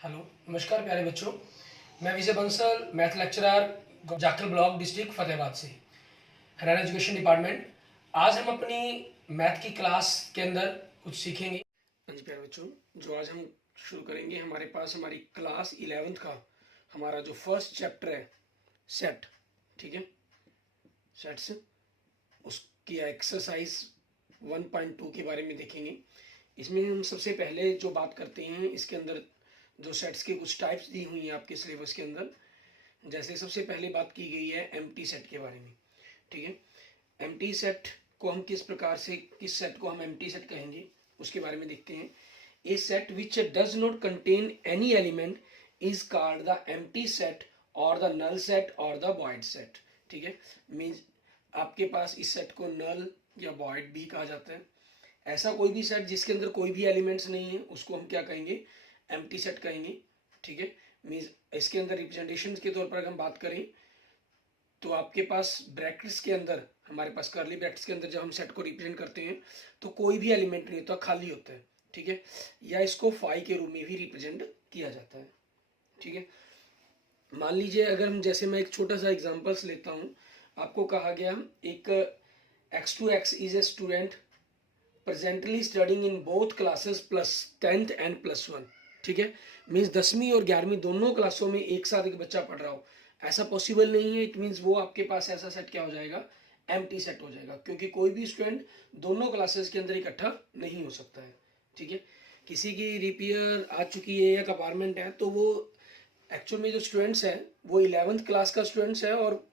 Hello, नमस्कार प्यारे बच्चों। मैं Vijay Bansal, math lecturer, Jakhal block, district Fatehabad से, हरियाणा एजुकेशन डिपार्टमेंट। आज हम अपनी मैथ की क्लास के अंदर कुछ सीखेंगे। हाँ जी प्यारे बच्चों, जो आज हम शुरू करेंगे, हमारे पास हमारी क्लास 11th का हमारा जो फर्स्ट चैप्टर है सेट, ठीक है, सेट्स, उसकी एक्सरसाइज 1.2 के बारे में देखेंगे। इसमें हम सबसे पहले जो बात करते हैं, इसके अंदर जो सेट्स के कुछ टाइप्स दी हुई हैं आपके सिलेबस के अंदर। जैसे सबसे पहले बात की गई है एम्प्टी सेट के बारे में, ठीक है। एम्प्टी सेट को हम किस प्रकार से, किस सेट को हम एम्प्टी सेट कहेंगे, उसके बारे में देखते हैं। A set which does not contain any element is called the empty set और द नल सेट और द वॉइड सेट, ठीक है। मीन्स आपके पास इस सेट को नल या वॉइड भी कहा जाता है। ऐसा कोई भी सेट जिसके अंदर कोई भी एलिमेंट्स नहीं है, उसको हम क्या कहेंगे, एम्प्टी सेट कहेंगे, ठीक है। मीन्स इसके अंदर रिप्रेजेंटेशन के तौर पर अगर हम बात करें तो आपके पास ब्रैकेट्स के अंदर, हमारे पास कर्ली ब्रैकेट्स के अंदर जब हम सेट को रिप्रेजेंट करते हैं तो कोई भी एलिमेंट नहीं होता, खाली होता है, ठीक है। या इसको फाई के रूप में भी रिप्रेजेंट किया जाता है, ठीक है। मान लीजिए अगर हम, जैसे मैं एक छोटा सा एग्जांपल्स लेता हूँ। आपको कहा गया एक x2x is a student presently studying in both classes plus 10th and +1, ठीक है। मीन्स 10वीं और 11वीं दोनों क्लासों में एक साथ एक बच्चा पढ़ रहा हो, ऐसा पॉसिबल नहीं है। इट मीन्स वो आपके पास ऐसा सेट क्या हो जाएगा, एम्प्टी सेट हो जाएगा, क्योंकि कोई भी स्टूडेंट दोनों क्लासेस के अंदर इकट्ठा नहीं हो सकता है, ठीक है। किसी की रिपेयर आ चुकी है या कंपार्टमेंट है तो वो एक्चुअल में जो स्टूडेंट्स हैं वो 11th क्लास का स्टूडेंट्स है, और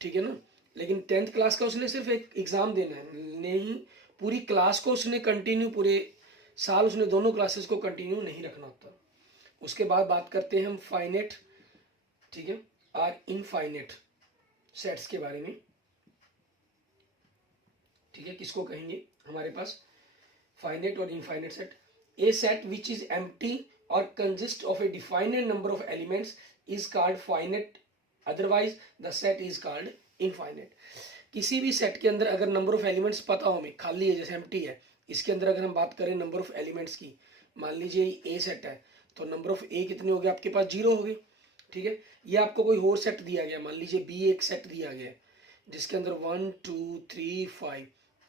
ठीक है ना, लेकिन 10th क्लास का उसने सिर्फ एक एग्जाम देना है, नहीं पूरी क्लास को उसने कंटिन्यू, पूरे साल उसने दोनों क्लासेस को कंटिन्यू नहीं रखना होता। उसके बाद बात करते हैं हम फाइनेट, ठीक है, और इनफाइनेट सेट्स के बारे में, ठीक है। किसको कहेंगे हमारे पास फाइनेट और infinite set. A set which is empty और consist of a defined number of elements is called finite, otherwise the set is called infinite. किसी भी सेट के अंदर अगर नंबर ऑफ एलिमेंट्स पता हो, हमें खाली है जैसे एम्प्टी है, इसके अंदर अगर हम बात करें नंबर ऑफ एलिमेंट्स की, मान लीजिए ए सेट है तो नंबर ऑफ ए कितने हो गए आपके पास, 0 हो गए, ठीक है। ये आपको कोई और सेट दिया गया, मान लीजिए बी एक सेट दिया गया है जिसके अंदर 1 2 3 5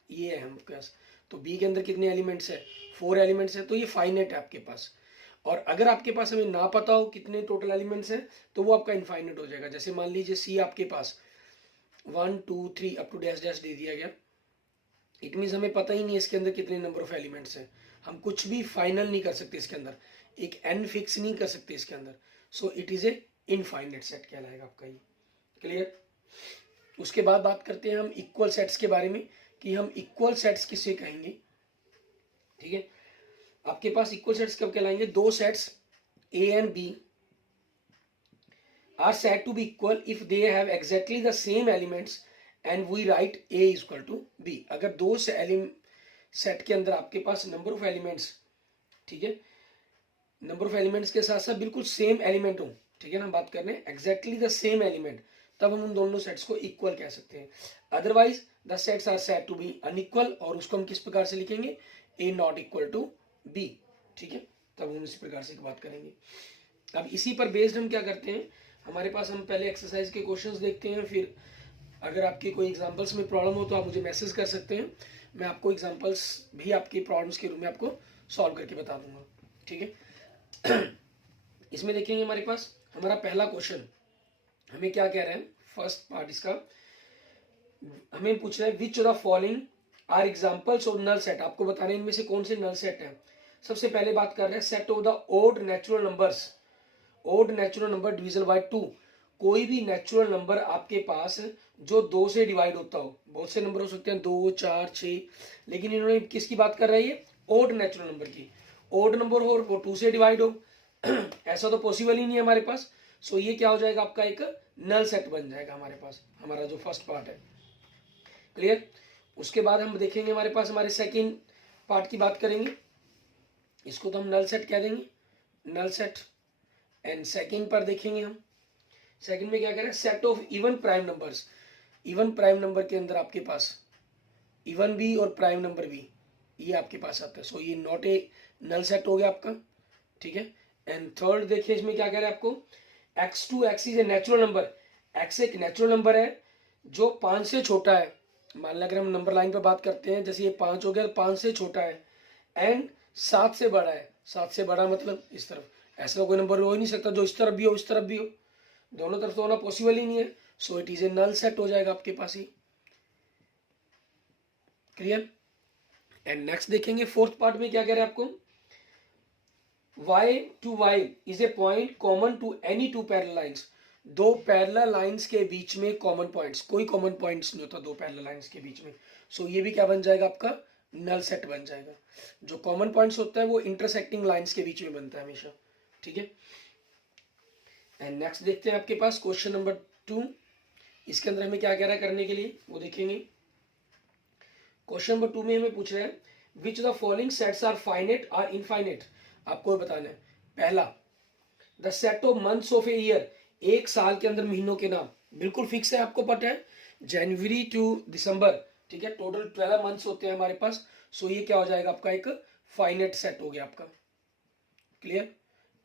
ये है हमारे पास, तो बी के अंदर कितने एलिमेंट्स है, 4 एलिमेंट्स है, तो ये फाइनेट है आपके पास। और अगर आपके पास हमें ना पता हो कितने टोटल एलिमेंट्स हैं तो वो आपका इनफाइनेट हो जाएगा। जैसे मान लीजिए सी आपके पास 1 2 3 अप टू डैश डैश दे दिया गया, इट मीन्स हमें पता ही नहीं इसके अंदर कितने नंबर ऑफ एलिमेंट्स हैं, हम कुछ भी फाइनल नहीं कर सकते इसके अंदर, एक एन फिक्स नहीं कर सकते इसके अंदर, सो it is A infinite set कहलाएगा आपका ये, क्लियर। उसके बाद बात करते हैं हम इक्वल सेट्स के बारे में, कि हम इक्वल सेट्स किसे कहेंगे, ठीक है। आपके पास इक्वल सेट्स कब कहलाएंगे, दो sets A and B are said to be equal if they have exactly the same elements and we write a is equal to b। अगर दो सेट के अंदर आपके पास नंबर ऑफ एलिमेंट्स, ठीक है, नंबर ऑफ एलिमेंट्स के साथ साथ बिल्कुल सेम एलिमेंट हो, ठीक है ना, बात कर रहे हैं एग्जैक्टली द सेम एलिमेंट, तब हम उन दोनों सेट्स को इक्वल कह सकते हैं। Otherwise the sets are said to be unequal, और उसको हम किस प्रकार से लिखेंगे, A not equal to B, ठीक है, तब हम इस प्रकार से बात करेंगे। अब इसी पर बेस्ड हम क्या करते हैं, हमारे पास हम पहले एक्सरसाइज के क्वेश्चंस देखते हैं, फिर अगर आपकी कोई एग्जांपल्स में प्रॉब्लम हो तो आप मुझे मैसेज कर सकते हैं, मैं आपको एग्जांपल्स भी आपकी प्रॉब्लम्स के रूप में आपको सॉल्व करके बता दूंगा, ठीक है। इसमें देखेंगे हमारे पास हमारा पहला क्वेश्चन हमें क्या कह रहे हैं, फर्स्ट पार्ट इसका हमें पूछ रहा है which of the following are examples of null set. आपको बताने इनमें से कौन से नल सेट हैं। सबसे पहले बात कर रहे हैं set of the odd natural numbers, odd natural number divisible by 2, कोई भी नेचुरल नंबर आपके पास जो 2 से डिवाइड होता हो, बहुत से नंबर हो सकते हैं 2 4 6, लेकिन इन्होंने किसकी बात कर रही है, ओड नेचुरल नंबर की। ओड नंबर हो वो 2 से डिवाइड हो ऐसा तो पॉसिबल ही नहीं है हमारे पास, सो ये क्या हो जाएगा आपका एक नल सेट बन जाएगा हमारे पास, हमारा जो फर्स्ट पार्ट है, क्लियर। उसके बाद हम देखेंगे हमारे पास हमारे सेकेंड पार्ट की बात करेंगे, इसको तो हम नल सेट कह देंगे, नल सेट। एंड सेकंड पर देखेंगे हम, सेकंड में क्या कह रहे हैं, set of even prime numbers. Even prime number के अंदर आपके पास इवन भी और प्राइम नंबर भी ये आपके पास आता है, सो ये नॉट ए नल सेट हो गया आपका, ठीक है। एंड थर्ड देखिए इसमें क्या कह रहा है आपको, x2 x is A natural number, x एक नेचुरल नंबर है जो 5 से छोटा है। मान लो अगर हम नंबर लाइन पर बात करते हैं, जैसे ये 5 हो गया, 5 से छोटा है एंड 7 से बड़ा है। 7 से बड़ा मतलब इस तरफ, ऐसा कोई नंबर हो ही नहीं सकता जो इस तरफ भी हो इस तरफ भी हो, दोनों तरफ तो होना पॉसिबल ही नहीं है। So it is a null set हो जाएगा आपके पास ही। क्लियर। एंड नेक्स्ट देखेंगे फोर्थ पार्ट में क्या कह रहे हैं आपको, y to y is a point common to any two parallel lines। दो पैरेलल लाइंस के बीच में कॉमन पॉइंट्स, कोई कॉमन पॉइंट्स नहीं होता दो पैरेलल लाइंस के बीच में। सो ये भी क्या बन जाएगा आपका, नल सेट बन जाएगा। जो कॉमन पॉइंट्स होता है वो इंटरसेक्टिंग लाइंस के बीच में बनता है हमेशा। ठीक है। एंड नेक्स्ट देखते हैं आपके पास क्वेश्चन नंबर 2। इसके अंदर हमें क्या कह रहा है करने के लिए वो देखेंगे। क्वेश्चन नंबर 2 में हमें पूछ रहा है which the following sets are finite और इनफाइनेट। आपको बताना है पहला, the set of months of a year, एक साल के अंदर महीनों के नाम बिल्कुल फिक्स है, आपको पता है जनवरी टू दिसंबर। ठीक है, टोटल 12 मंथ्स होते हैं हमारे पास। सो ये क्या हो जाएगा आपका, एक फाइनेट सेट हो गया आपका। क्लियर।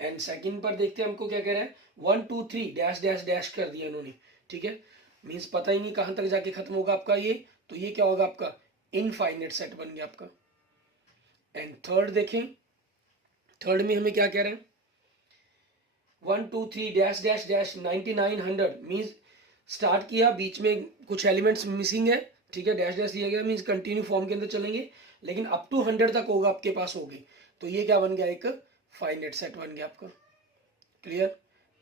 एंड सेकंड पर देखते हैं हमको क्या कह रहा है, 1 2 3 डैश डैश डैश कर दिया इन्होंने। ठीक है, मीन्स पता ही नहीं कहां तक जाके खत्म होगा आपका ये, तो ये क्या होगा आपका, इनफाइनेट सेट बन गया आपका। एंड थर्ड देखें, थर्ड में हमें क्या कह रहे हैं, 1 2 3 dash dash dash 99 100, means start किया बीच में कुछ एलिमेंट्स मिसिंग है। ठीक है, डैश डैश दिया गया मीन्स कंटिन्यू फॉर्म के अंदर चलेंगे, लेकिन अप टू 100 तक होगा आपके पास होगी। तो ये क्या बन गया, एक फाइनेट सेट बन गया आपका। क्लियर।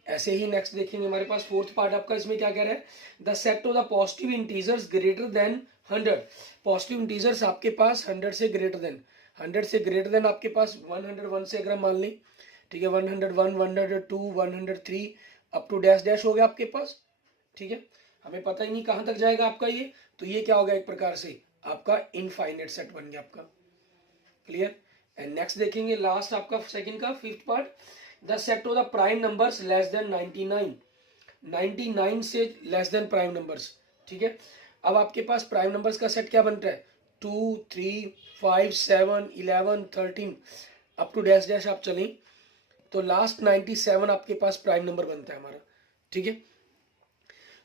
ऐसे ही नेक्स्ट देखेंगे हमारे पास फोर्थ पार्ट आपका, इसमें क्या कह रहा है, the set of the positive integers greater than 100। Positive integers आपके पास 100 से ग्रेटर देन, 100 से ग्रेटर देन आपके पास 101 से अगर मान लें। ठीक है, 101 102 103 अप टू डैश डैश हो गया आपके पास। ठीक है, हमें पता ही नहीं कहां तक जाएगा आपका ये, तो ये क्या होगा, एक प्रकार से आपका इनफाइनेट सेट बन गया आपका। क्लियर। एंड नेक्स्ट देखेंगे लास्ट आपका सेकंड का fifth part, the set of the prime numbers less than 99, 99 से लेस देन प्राइम नंबर्स। ठीक है, अब आपके पास प्राइम नंबर्स का सेट क्या बनता है, 2 3 5 7 11 13 अप टू डैश डैश आप चलें तो लास्ट 97 आपके पास प्राइम नंबर बनता है हमारा। ठीक है,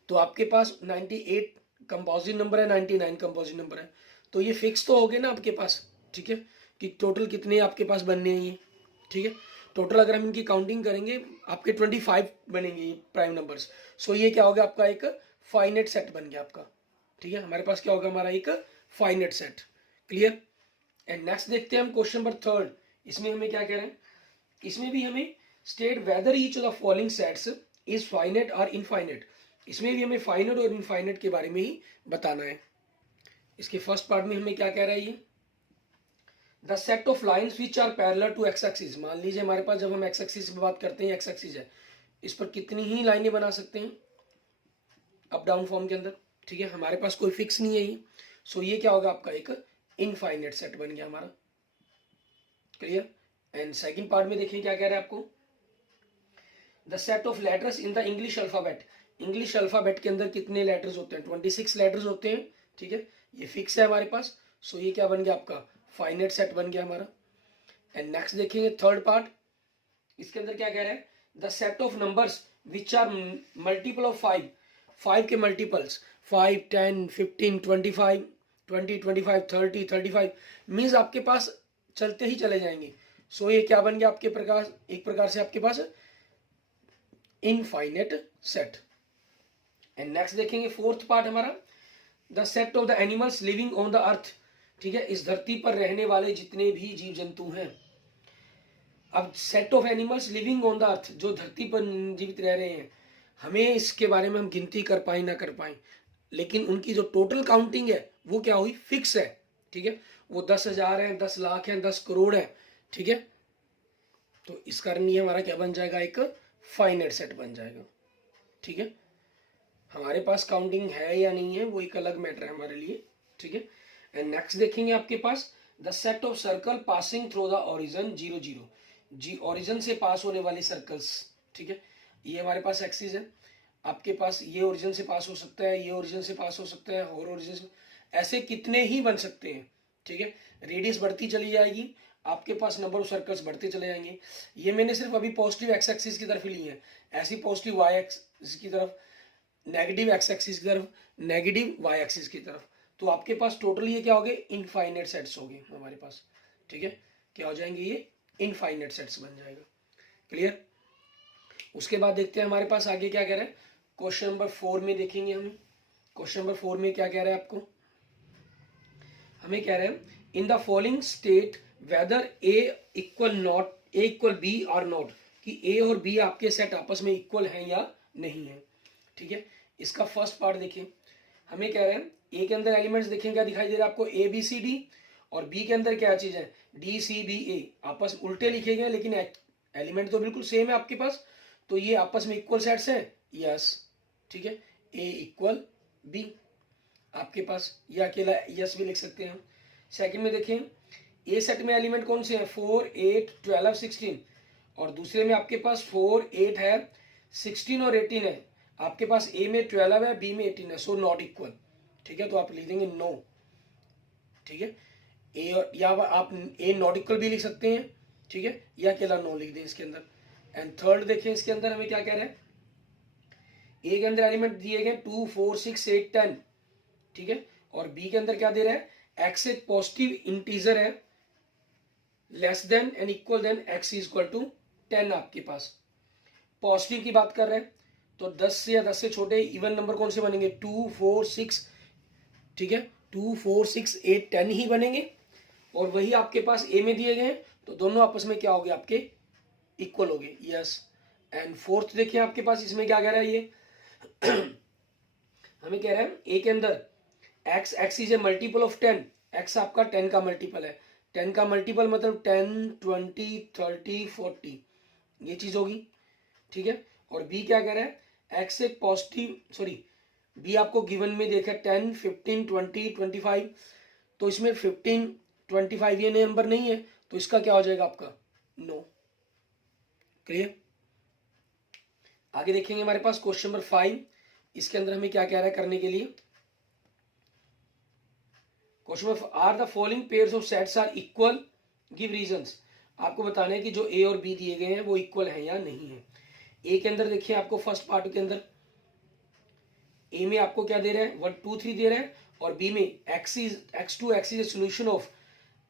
तो आपके पास 98 कंपोजिट नंबर है, 99 कंपोजिट नंबर है, तो ये फिक्स तो हो गए ना आपके पास। ठीक है, कि टोटल कितने आपके पास बनने हैं ये। ठीक है, टोटल अगर हम इनकी काउंटिंग करेंगे आपके 25 बनेंगे ये प्राइम नंबर्स। सो ये क्या होगा आपका, एक फाइनेट सेट बन गया आपका। ठीक है, हमारे पास क्या होगा, हमारा एक finite set. Clear. And next देखते हैं हम क्वेश्चन नंबर 3। इसमें हमें क्या कह रहे हैं, इसमें भी हमें state whether each of the following sets is finite और इनफाइनेट। इसमें भी हमें फाइनेट और इनफाइनेट के बारे में ही बताना है। इसके फर्स्ट पार्ट में हमें क्या कह रहा है ये, the set of lines which are parallel to X axis. मान लीजिए हमारे पास जब हम एक्स एक्सिस की बात करते हैं, एक्स एक्सिस है, इस पर कितनी ही लाइनें बना सकते हैं अप डाउन फॉर्म के अंदर। ठीक है, हमारे पास कोई फिक्स नहीं है ये। सो ये क्या होगा आपका, एक इनफाइनेट सेट बन गया हमारा। क्लियर। एंड सेकंड पार्ट में देखिए क्या कह रहा है आपको, the set of letters in the English alphabet. English alphabet के अंदर कितने लेटर्स होते हैं, 26 लेटर्स होते हैं। ठीक है, ये फिक्स है हमारे पास। सो ये क्या बन गया आपका, फाइनेट सेट बन गया हमारा। एंड नेक्स्ट देखेंगे थर्ड पार्ट, इसके अंदर क्या कह रहा है, the set of numbers which are multiple of 5, 5 के मल्टीपल्स 5 10 15 25 20 25 30 35 मीन्स आपके पास चलते ही चले जाएंगे। सो ये क्या बन गया आपके प्रकार, एक प्रकार से आपके पास इनफाइनेट सेट। एंड नेक्स्ट देखेंगे फोर्थ पार्ट हमारा, the set of the animals living on the earth. ठीक है, इस धरती पर रहने वाले जितने भी जीव जंतु हैं। अब set of animals living on the earth, जो धरती पर जीवित रह रहे हैं, हमें इसके बारे में हम गिनती कर पाए ना कर पाए, लेकिन उनकी जो टोटल काउंटिंग है वो क्या हुई, फिक्स है। ठीक है, वो 10,000 है, 10 लाख है, 10 करोड़ है। ठीक है, तो इस कारण ये हमारा क्या बन जाएगा, एक फाइनेट सेट बन जाएगा। ठीक है, हमारे पास काउंटिंग है या नहीं है वो एक अलग मैटर है हमारे लिए। ठीक है, एंड नेक्स्ट देखेंगे आपके पास, the set of circle passing through the origin 0 0, जी ओरिजिन से पास होने वाले सर्कल्स। ठीक है, ये हमारे पास एक्सिस है, आपके पास ये ओरिजिन से पास हो सकता है, ये ओरिजिन से पास हो सकता है, और ओरिजिन से, ऐसे कितने ही बन सकते हैं। ठीक है, रेडियस बढ़ती चली जाएगी, आपके पास नंबर ऑफ सर्कल्स बढ़ते चले जाएंगे। ये मैंने सिर्फ अभी पॉजिटिव एक्स एक्सिस की तरफ ही ली है, ऐसी पॉजिटिव वाई एक्सिस की तरफ, नेगेटिव एक्स एक्सिस की तरफ, नेगेटिव वाई एक्सिस की तरफ। तो आपके पास टोटल ये क्या हो गए, इनफाइनाइट सेट्स हो गए हमारे पास। ठीक है, क्या हो जाएंगे, ये इनफाइनाइट सेट्स बन जाएगा। क्लियर। उसके बाद देखते हैं हमारे पास आगे क्या कह रहा है। क्वेश्चन नंबर 4 में देखेंगे हम। क्वेश्चन नंबर 4 में क्या कह रहा है आपको, हमें कह रहे हैं in the following state whether A equal not, A equal B और नॉट, कि ए और बी आपके सेट आपस में इक्वल हैं या नहीं है। ठीक है, इसका फर्स्ट पार्ट देखें। हमें कह रहे हैं ए के अंदर एलिमेंट्स देखें, क्या दिखाई दे रहा है आपको, ए बी सी डी, और बी के अंदर क्या चीज है, डी सी बी ए। आपस उल्टे लिखे गए लेकिन एलिमेंट तो बिल्कुल सेम है आपके पास, तो ये आपस में इक्वल सेट्स हैं। यस, ठीक है, ए इक्वल बी आपके पास, ये अकेला यस भी लिख सकते हैं हम। सेकंड में देखें, ए सेट में एलिमेंट कौन से हैं, 4 8 12 16, और दूसरे में आपके पास 4 8 है, 16 और 18 है। आपके पास ए में 12 है, बी में 18 है, सो नॉट इक्वल। ठीक है, तो आप लिख देंगे नो। ठीक है, ए और या आप ए नॉट इक्वल भी लिख सकते हैं। ठीक है, या अकेला नो लिख दें इसके अंदर। एंड थर्ड देखें, इसके अंदर हमें क्या कह रहे हैं, ए के अंदर एलिमेंट दिए गए 2 4 6 8 10। ठीक है, और बी के अंदर क्या दे रहा है, एक्स एक पॉजिटिव इंटीजर है, less than and equal than X is equal to 10। आपके पास पॉजिटिव की बात कर रहे हैं, तो 10 से या 10 से छोटे इवन नंबर कौन से बनेंगे, 2 4 6। ठीक है, 2 4 6 8 10 ही बनेंगे, और वही आपके पास ए में दिए गए हैं, तो दोनों आपस में क्या हो गए, आपके इक्वल हो गए। यस। एंड फोर्थ देखिए आपके पास, इसमें क्या कह रहा है ये हमें कह रहा है ए के अंदर x, x is A multiple of 10, x आपका 10 का मल्टीपल है। 10 का मल्टीपल मतलब 10 20 30 40, ये चीज होगी। ठीक है, और बी क्या कह रहा है, एक्स एक पॉजिटिव, सॉरी बी आपको गिवन में देखा 10 15 20 25, तो इसमें 15 25 ये नंबर नहीं है, तो इसका क्या हो जाएगा आपका, नो। क्लियर। आगे देखेंगे हमारे पास क्वेश्चन नंबर 5, इसके अंदर हमें क्या कह रहा है करने के लिए। Question number, are the following pairs of sets are equal, give reasons. आपको बताना है कि जो ए और बी दिए गए हैं वो इक्वल हैं या नहीं है। ए के अंदर देखिए आपको फर्स्ट पार्ट के अंदर ए में आपको क्या दे रहा है, 1 2 3 दे रहा है, और बी में x is a solution of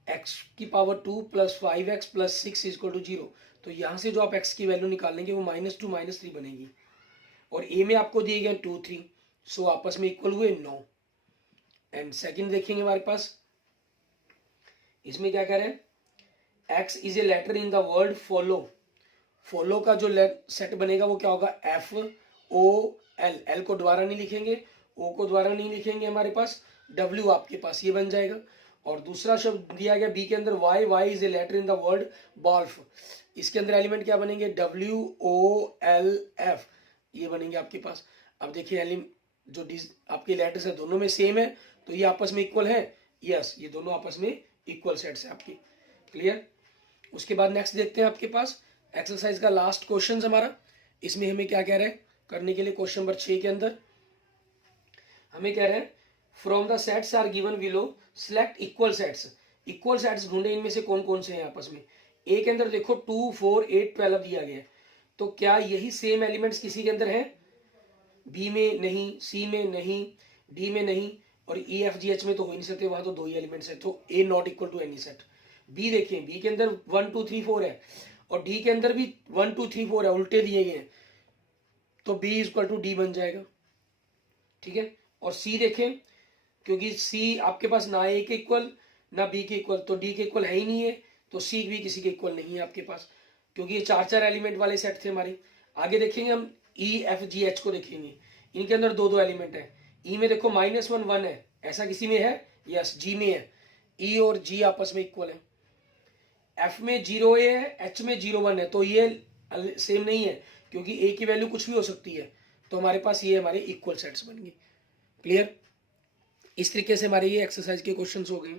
x की power 2 plus 5x plus 6 is equal to 0। तो यहां से जो आप x की वैल्यू निकालेंगे वो -2 -3 बनेगी, और ए में आपको दिए गए 2 3, सो आपस में इक्वल हुए 9। एंड सेकंड देखेंगे हमारे पास, इसमें क्या कह रहे हैं, X is a letter in the word follow. Follow का जो सेट बनेगा वो क्या होगा, एफ ओ एल, एल को दोबारा नहीं लिखेंगे, ओ को दोबारा नहीं लिखेंगे, हमारे पास डब्ल्यू आपके पास ये बन जाएगा। और दूसरा शब्द दिया गया बी के अंदर y, y is a letter in the word बॉल्फ। इसके अंदर एलिमेंट क्या बनेंगे, डब्ल्यू ओ एल एफ, ये बनेंगे आपके पास। अब देखिए एलिमेंट जो आपके लेटर्स है दोनों में सेम है, तो ये आपस में इक्वल है। यस, ये दोनों आपस में इक्वल सेट्स है आपकी। क्लियर। उसके बाद नेक्स्ट देखते हैं आपके पास एक्सरसाइज का लास्ट क्वेश्चन हमारा। इसमें हमें क्या कह रहे हैं करने के लिए, क्वेश्चन नंबर 6 के अंदर हमें कह रहे हैं from the sets are given below select equal sets. Equal sets ढूंढे, इनमें से कौन कौन से हैं आपस में। ए के अंदर देखो 2 4 8 12 दिया गया है, तो क्या यही सेम एलिमेंट्स किसी के अंदर है, बी में नहीं, सी में नहीं, डी में नहीं, और ई एफ जी एच में तो हो ही नहीं सकते, वहां तो 2 ही एलिमेंट्स है, तो a not equal to any set. B देखें, बी के अंदर 1 2 3 4 है, और डी के अंदर भी 1 2 3 4 है, उल्टे दिए गए हैं, तो B is equal to D बन जाएगा। ठीक है, और सी देखें, क्योंकि सी आपके पास ना ए के इक्वल ना बी के इक्वल, तो डी के इक्वल है ही नहीं है, तो सी भी किसी के इक्वल नहीं है आपके पास, क्योंकि ये 4 एलिमेंट वाले सेट थे हमारे। आगे देखेंगे हम ई एफ जी एच को देखेंगे, इनके अंदर 2 एलिमेंट है। ई में देखो -1 1 है, ऐसा किसी में है, यस जी में है। ई और जी आपस में इक्वल है। एफ में 0 ए है, एच में 0 1 है, तो ये सेम नहीं है, क्योंकि ए की वैल्यू कुछ भी हो सकती है, तो हमारे पास ये हमारे इक्वल सेट्स बन गए। क्लियर। इस तरीके से हमारे ये एक्सरसाइज के क्वेश्चंस हो गए।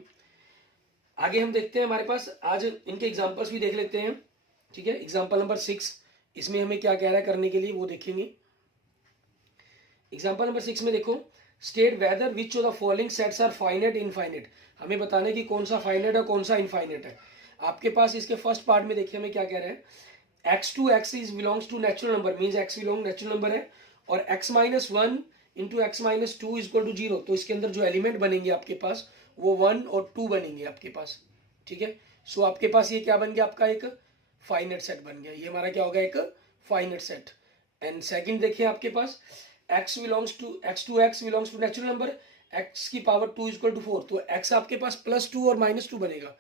आगे हम देखते हैं, हमारे पास आज इनके एग्जांपल्स भी देख लेते हैं। ठीक है, एग्जांपल नंबर 6, इसमें हमें क्या कह रहा है करने के लिए वो देखेंगे। एग्जांपल नंबर 6 में देखो, state whether which of the following sets are finite infinite. हमें बताना है कि कौन सा फाइनाइट है कौन सा इनफाइनाइट है। आपके पास इसके फर्स्ट पार्ट में देखिए हमें क्या कह रहे हैं, X to X is belongs to natural number, means X belong natural number है, और X minus one into X minus two is equal to zero. तो इसके अंदर जो एलिमेंट बनेंगे आपके पास वो 1 और 2 बनेंगे आपके पास, ठीक है। सो आपके पास ये क्या बन गया, आपका एक फाइनाइट सेट बन गया, ये हमारा क्या होगा, एक फाइनाइट सेट। एंड सेकंड देखिए आपके पास x belongs to x belongs to natural number, x की पावर 2 इज इक्वल टू 4, तो x आपके पास +2 और -2 बनेगा,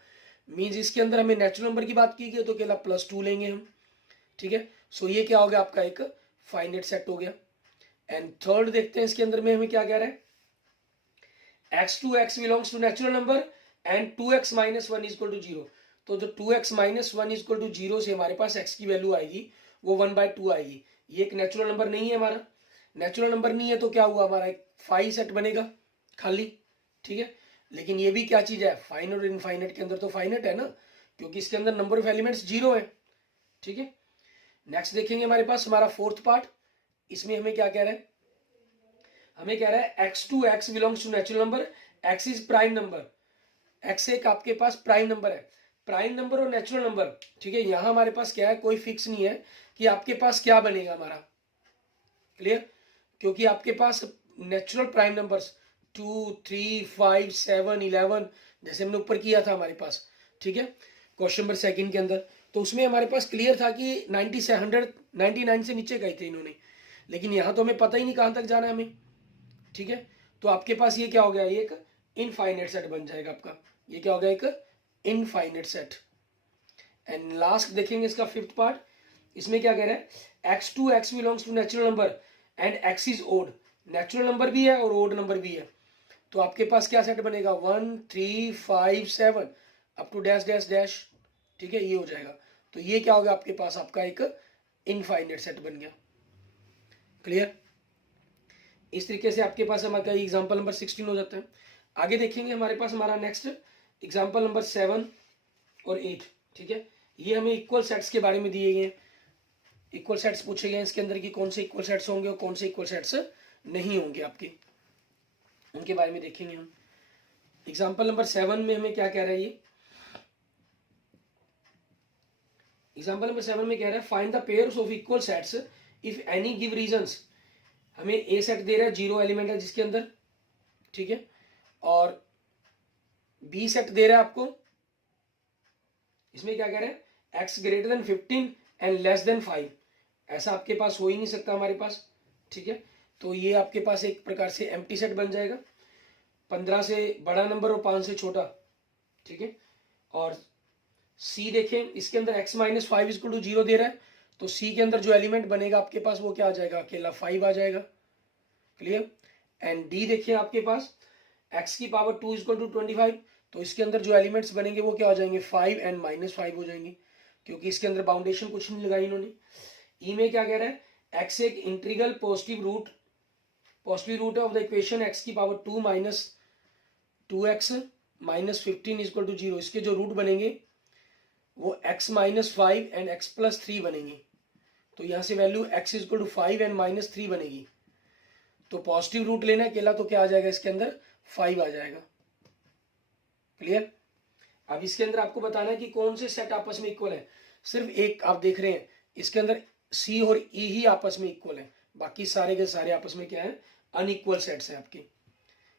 मीन्स इसके अंदर हमें नेचुरल नंबर की बात की गई तो केवल +2 लेंगे हम, ठीक है। सो ये क्या हो गया, आपका एक फाइनाइट सेट हो गया। एंड थर्ड देखते हैं इसके अंदर में हमें क्या कह रहा है, x belongs to natural number and 2x minus 1 is equal to 0। तो जो 2x minus 1 is equal to 0 से हमारे पास x की वैल्यू आएगी वो 1/2 आएगी। ये एक नेचुरल नंबर नहीं है, हमारा नेचुरल नंबर नहीं है, तो क्या हुआ, हमारा एक फाई सेट बनेगा खाली, ठीक है। लेकिन ये भी क्या चीज है, फाइनाइट और इनफाइनाइट के अंदर तो फाइनाइट है ना, क्योंकि इसके अंदर नंबर ऑफ एलिमेंट्स 0 है, ठीक है। नेक्स्ट देखेंगे हमारे पास हमारा फोर्थ पार्ट, इसमें हमें क्या कह रहा है, हमें कह रहा है x belongs to natural number, x is prime number, x एक आपके पास प्राइम नंबर है, प्राइम नंबर और नेचुरल नंबर, ठीक है। यहां हमारे पास क्या है, कोई फिक्स नहीं है कि आपके पास क्या बनेगा हमारा, क्लियर, क्योंकि आपके पास नेचुरल प्राइम नंबर्स 2 3 5 7 11 जैसे हमने ऊपर किया था हमारे पास, ठीक है, क्वेश्चन नंबर सेकंड के अंदर, तो उसमें हमारे पास क्लियर था कि 90 से 199 से नीचे गए थे इन्होंने, लेकिन यहां तो हमें पता ही नहीं कहां तक जाना है हमें, ठीक है। तो आपके पास ये क्या हो गया, ये एक इनफाइनाइट सेट बन जाएगा आपका, ये क्या हो गया, एक इनफाइनाइट सेट। एंड लास्ट देखेंगे इसका फिफ्थ पार्ट, इसमें क्या कह रहा है, x belongs to natural number and x is odd, natural number भी है और ओड नंबर भी है, तो आपके पास क्या सेट बनेगा, 1 3 5 7 up to dash dash dash, ठीक है, ये हो जाएगा। तो ये क्या होगा आपके पास, आपका एक इनफाइनाइट सेट बन गया, क्लियर। इस तरीके से आपके पास हमारा एग्जाम्पल नंबर 16 हो जाता है। आगे देखेंगे हमारे पास हमारा नेक्स्ट एग्जाम्पल नंबर 7 और 8, ठीक है। ये हमें इक्वल सेट्स के बारे में दिए गए हैं, इक्वल सेट्स पूछे गए हैं इसके अंदर कि कौन से इक्वल सेट्स होंगे और कौन से इक्वल सेट्स नहीं होंगे आपके, उनके बारे में देखेंगे हम। एग्जाम्पल नंबर 7 में हमें क्या कह रहा है, ये एग्जाम्पल नंबर 7 में कह रहा है find the pairs of equal sets if any give reasons, हमें ए सेट दे रहा है 0 एलिमेंट है जिसके अंदर, ठीक है, और बी सेट दे रहा है आपको, इसमें क्या कह रहा है, x greater than 15 and less then 5, ऐसा आपके पास हो ही नहीं सकता हमारे पास, ठीक है। तो ये आपके पास एक प्रकार से एम्प्टी सेट बन जाएगा, 15 से बड़ा नंबर और 5 से छोटा, ठीक है। और सी देखें, इसके अंदर x माइनस 5 इक्वल टू 0 दे रहा है, तो सी के अंदर जो एलिमेंट बनेगा आपके पास वो क्या आ जाएगा, अकेला 5 आ जाएगा, क्लियर। एंड डी देखिए आपके पास x की पावर 2 इक्वल टू 25, तो इसके अंदर जो एलिमेंट्स बनेंगे वो क्या हो जाएंगे, 5 एंड -5 हो जाएंगे, क्योंकि इसके अंदर बाउंडेशन कुछ नहीं लगाई इन्होंने। ई में क्या कह रहा है, x एक integral positive root of the equation x की power 2 minus 2x minus 15 equal to 0, इसके जो रूट बनेंगे वो x minus 5 and x plus 3 बनेंगे, तो यहां से value x equal to 5 and -3 बनेगी, तो पॉजिटिव रूट लेना है अकेला, तो क्या आ जाएगा इसके अंदर, 5 आ जाएगा, क्लियर। अब इसके अंदर आपको बताना है कि कौन से सेट आपस में इक्वल है, सिर्फ एक आप देख रहे हैं इसके अंदर सी और ई ही आपस में इक्वल है, बाकी सारे के सारे आपस में क्या है, अनइक्वल सेट्स हैं आपके,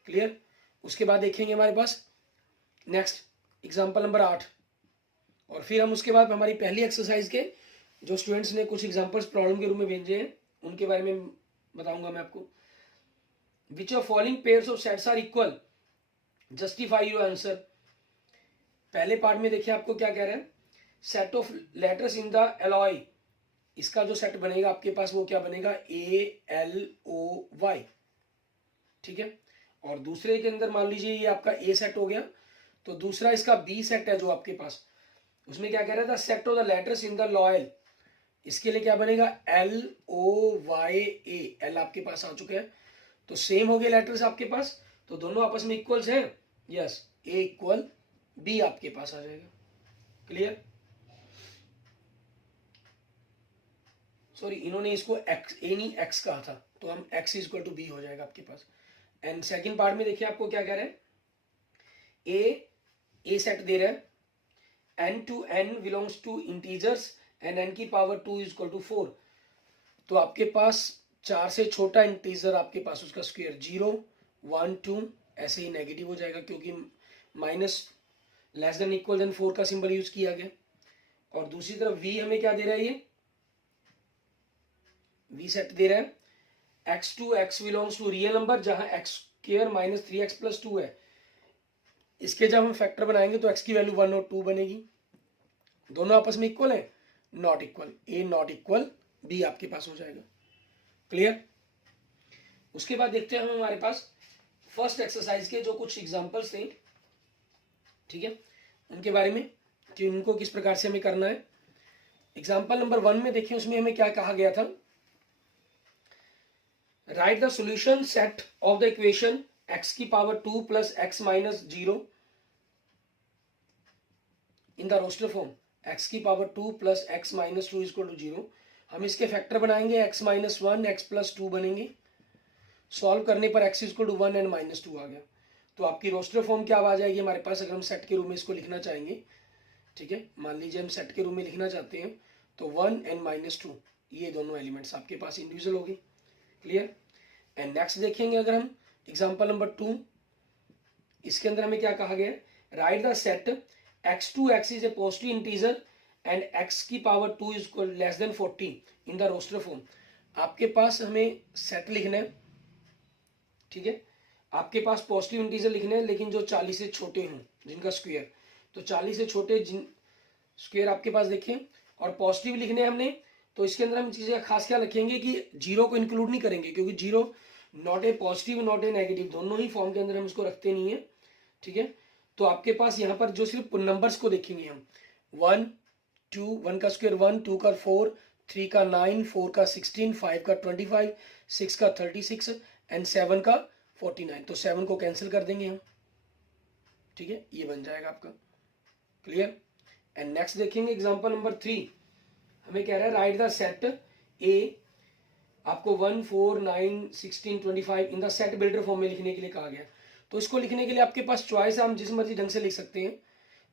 क्लियर। उसके बाद देखेंगे हमारे पास नेक्स्ट एग्जांपल नंबर 8, और फिर हम उसके बाद हमारी पहली एक्सरसाइज के जो स्टूडेंट्स ने कुछ एग्जांपल्स प्रॉब्लम के रूप में भेजे हैं उनके बारे में बताऊंगा मैं आपको। Which of following pairs of sets are equal, justify your answer. पहले पार्ट में देखिए आपको क्या कह रहे हैं, set of letters in the alloy, इसका जो सेट बनेगा आपके पास वो क्या बनेगा, ALOY, ठीक है। और दूसरे के अंदर मान लीजिए ये आपका ए सेट हो गया, तो दूसरा इसका बी सेट है जो आपके पास, उसमें क्या कह रहा था, set of the letters in the loyal, इसके लिए क्या बनेगा, LOYA, एल आपके पास आ चुके हैं, तो सेम हो गए लेटर्स आपके पास, तो दोनों आपस में इक्वल्स हैं, यस, ए इक्वल बी आपके पास आ जाएगा, क्लियर। सॉरी, इन्होंने इसको एक्स ए नहीं एक्स कहा था, तो हम x इक्वल टू बी हो जाएगा आपके पास। एंड सेकंड पार्ट में देखिए आपको क्या कह रहे हैं, ए सेट दे रहा है, n to n belongs to integers and n की पावर 2 इज इक्वल टू 4, तो आपके पास 4 से छोटा इंटीजर आपके पास उसका स्क्वायर 0 1 2 ऐसे ही नेगेटिव हो जाएगा, क्योंकि minus less than equal than 4 का सिंबल यूज किया गया। और दूसरी तरफ v हमें क्या दे रहा है, ये v सेट दे रहा है x to x belongs to real number जहां x square minus 3x plus 2 है। इसके जब हम फैक्टर बनाएंगे तो x की वैल्यू 1 और 2 बनेगी। दोनों आपस में इक्वल है, not equal, a not equal b आपके पास हो जाएगा। क्लियर। उसके बाद देखते हैं हम हमारे पास फर्स्ट एक्सरसाइज के जो कुछ एग्जांपल्स थे, ठीक है, उनके बारे में कि उनको किस प्रकार से हमें करना है। एग्जांपल नंबर 1 में देखिए, उसमें हमें क्या कहा गया था, write the solution set of the equation x की power 2 plus x minus 0 in the roster form, x की power 2 plus x minus 2 is equal to 0। हम इसके फैक्टर बनाएंगे, x माइनस 1 x प्लस 2 बनेंगे। सॉल्व करने पर x is equal to 1 and minus 2 आ गया। तो आपकी रोस्टर फॉर्म क्या आ जाएगी हमारे पास, अगर हम सेट के रूप में इसको लिखना चाहेंगे, ठीक है, मान लीजिए हम सेट के रूप में लिखना चाहते हैं तो 1 एंड माइनस 2 ये दोनों एलिमेंट्स आपके पास इंडिविजुअल होगी। क्लियर। एंड नेक्स्ट देखेंगे अगर हम एग्जांपल नंबर 2, इसके अंदर हमें क्या कहा गया है, write the set x to x is a positive integer and x की power 2 is less than 40 in the roster form. आपके पास हमें सेट लिखना है, ठीक है, आपके पास पॉजिटिव इंटीजर लिखने हैं लेकिन जो 40 से छोटे हों जिनका स्क्वायर, तो 40 से छोटे जिन स्क्वायर आपके पास देखें और पॉजिटिव लिखने हैं हमने, तो इसके अंदर हम चीजें खास क्या लिखेंगे कि जीरो को इंक्लूड नहीं करेंगे, क्योंकि zero not a positive not a negative, दोनों ही फॉर्म के अंदर हम इसको रखते नहीं है। ठीक है, तो आपके पास यहाँ पर जो सिर्फ नंबर्स को देखेंगे हम 1 2, 1 का स्क्वायर 1, 2 का 4, 3 का 9, 4 का 16, 5 का 25, 6 का 36 एंड 7 का 49, तो 7 को कैंसिल कर देंगे हम। ठीक है, ये बन जाएगा आपका। क्लियर। एंड नेक्स्ट देखेंगे एग्जांपल नंबर 3, हमें कह रहा है राइट द सेट ए, आपको 1 4 9 16 25 in the set builder form में लिखने के लिए कहा गया। तो इसको लिखने के लिए आपके पास चॉइस है, हम जिस मर्जी ढंग से लिख सकते हैं।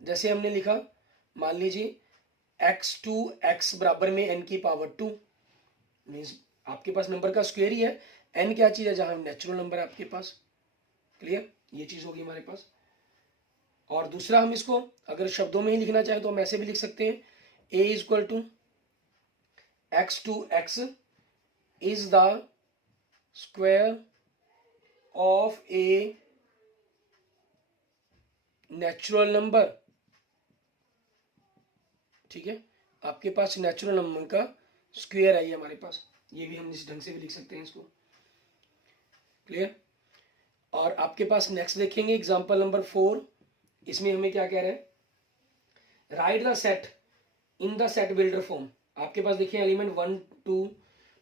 जैसे हमने लिखा, मान लीजिए x टू x बराबर में n की पावर 2, मीन्स आपके पास नंबर का स्क्वायर ही है, n क्या चीज है, जहां नेचुरल नंबर है आपके पास। क्लियर, ये चीज होगी हमारे पास। और दूसरा हम इसको अगर शब्दों में ही लिखना चाहें तो हम ऐसे भी लिख सकते हैं, a is equal to x to x is the square of a natural number. ठीक है, आपके पास नेचुरल नंबर का स्क्वायर है ये हमारे पास, ये भी हम इस ढंग से भी लिख सकते हैं इसको। क्लियर। और आपके पास नेक्स्ट देखेंगे एग्जांपल नंबर 4, इसमें हमें क्या कह रहे हैं, right the set in the set builder form. आपके पास देखिए एलिमेंट 1 2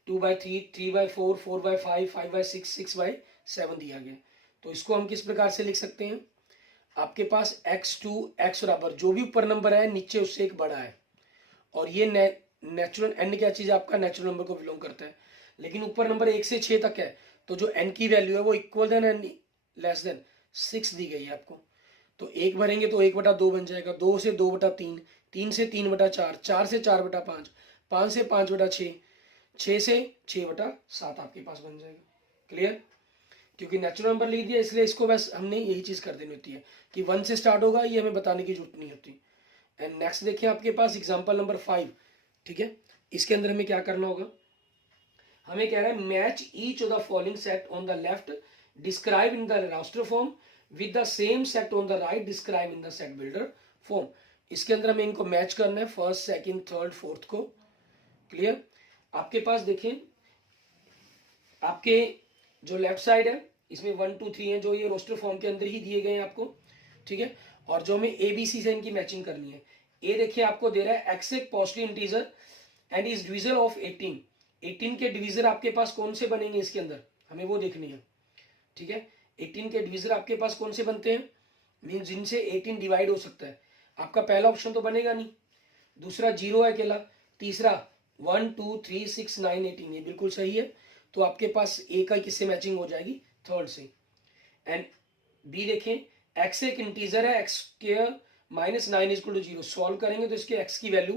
2/3 3/4 4/5 5/6 6/7 दिया गया। तो इसको हम किस प्रकार से लिख सकते हैं, आपके पास x टू x बराबर जो भी ऊपर नंबर है नीचे उससे एक बड़ा है, और ये नेचुरल n क्या चीज आपका नेचुरल नंबर को बिलोंग करता है, लेकिन ऊपर नंबर 1 से 6 तक है, तो जो n की वैल्यू है वो equal than and less than 6 दी गई है आपको। तो 1 भरेंगे तो 1/2 बन जाएगा, 2 से 2/3, 3 से 3/4, 4 से 4/5, 5 से 5/6, 6 से 6/7 आपके पास बन जाएगा। क्लियर। क्योंकि नेचुरल नंबर लिख दिया इसलिए इसको बस हमने यही चीज कर देनी होती है कि 1 से स्टार्ट होगा, ये हमें बताने की जरूरत नहीं होती। एंड नेक्स्ट देखिए आपके पास एग्जांपल नंबर 5। ठीक है, इसके अंदर हमें क्या करना होगा, हमें कह रहा है match each of the following set on the left describe in the raster form with the same set on the right describe in the set builder form. इसके अंदर हमें इनको मैच करना है, फर्स्ट सेकंड थर्ड फोर्थ को। Clear. आपके पास देखें, आपके जो लेफ्ट साइड है इसमें 1 2 3 है, जो ये रोस्टर फॉर्म के अंदर ही दिए गए हैं आपको। ठीक है, और जो हमें ABC से इनकी मैचिंग करनी है, ए देखिए आपको दे रहा है x एक positive integer and is divisor of 18। 18 के डिविजर आपके पास कौन से बनेंगे इसके अंदर, हमें वो देखनी है। ठीक है, 18 के डिविजर आपके पास कौन से बनते हैं, मीन जिनसे 18 डिवाइड हो सकता है। आपका पहला ऑप्शन तो बनेगा नहीं, दूसरा 0 है अकेला, तीसरा 1 2 3 6 9 18, ये बिल्कुल सही है। तो आपके पास ए का किससे मैचिंग हो जाएगी, थर्ड से। एंड बी देखें, x एक इंटीजर है, x square -9 equal to 0 solve करेंगे तो इसके x की वैल्यू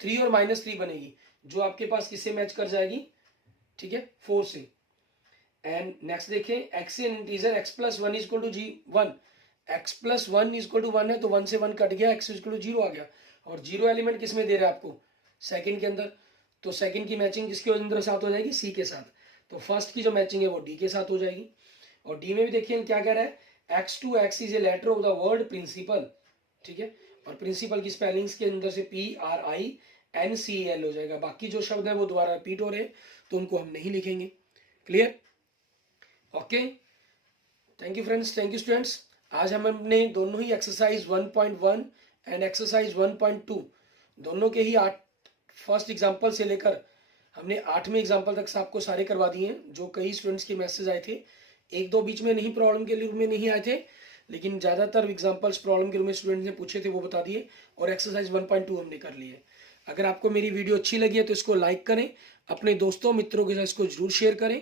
3 और -3 बनेगी, जो आपके पास किससे मैच कर जाएगी, ठीक है, 4 से। एंड नेक्स्ट देखें, x in integer x plus 1 equal to 1, x plus 1 equal to 1 है तो 1 से 1 कट गया, x इक्वल टू 0 आ गया। और 0 एलिमेंट किस में दे रहा है आपको, सेकंड के अंदर, तो सेकंड की मैचिंग किसके अंदर साथ हो जाएगी, c के साथ। तो फर्स्ट की जो मैचिंग है वो d के साथ हो जाएगी। और d में भी देखिए क्या कह रहा है, x to x is a letter of the word principal, ठीक है। और प्रिंसिपल की स्पेलिंग्स के अंदर से PRINCL हो जाएगा। बाकी जो शब्द है वो दोबारा रिपीट हो रहे हैं तो उनको हम नहीं लिखेंगे। Clear, okay, thank you friends, thank you students. आज हमने दोनों ही एक्सरसाइज 1.1 एंड एक्सरसाइज 1.2 दोनों के ही 8 फर्स्ट एग्जाम्पल से लेकर हमने 8वें एग्जाम्पल तक आपको सारे करवा दिए हैं। जो कई स्टूडेंट्स के मैसेज आए थे, एक दो बीच में नहीं, प्रॉब्लम के रूप में नहीं आए थे, लेकिन ज़्यादातर एग्जाम्पल्स प्रॉब्लम के रूप में स्टूडेंट्स ने पूछे थे, वो बता दिए। और एक्सरसाइज 1.2 हमने कर लिए। अगर आपको मेरी वीडियो अच्छी लगी है तो इसको लाइक करें, अपने दोस्तों मित्रों के साथ इसको जरूर शेयर करें।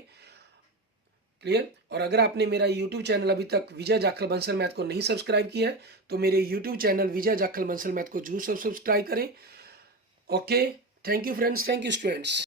क्लियर, और अगर आपने मेरा यूट्यूब चैनल अभी तक विजय जाखल बंसल मैथ को नहीं सब्सक्राइब किया है तो मेरे यूट्यूब चैनल विजय जाखल बंसल मैथ को जरूर सब्सक्राइब करें। Okay, thank you friends, thank you students.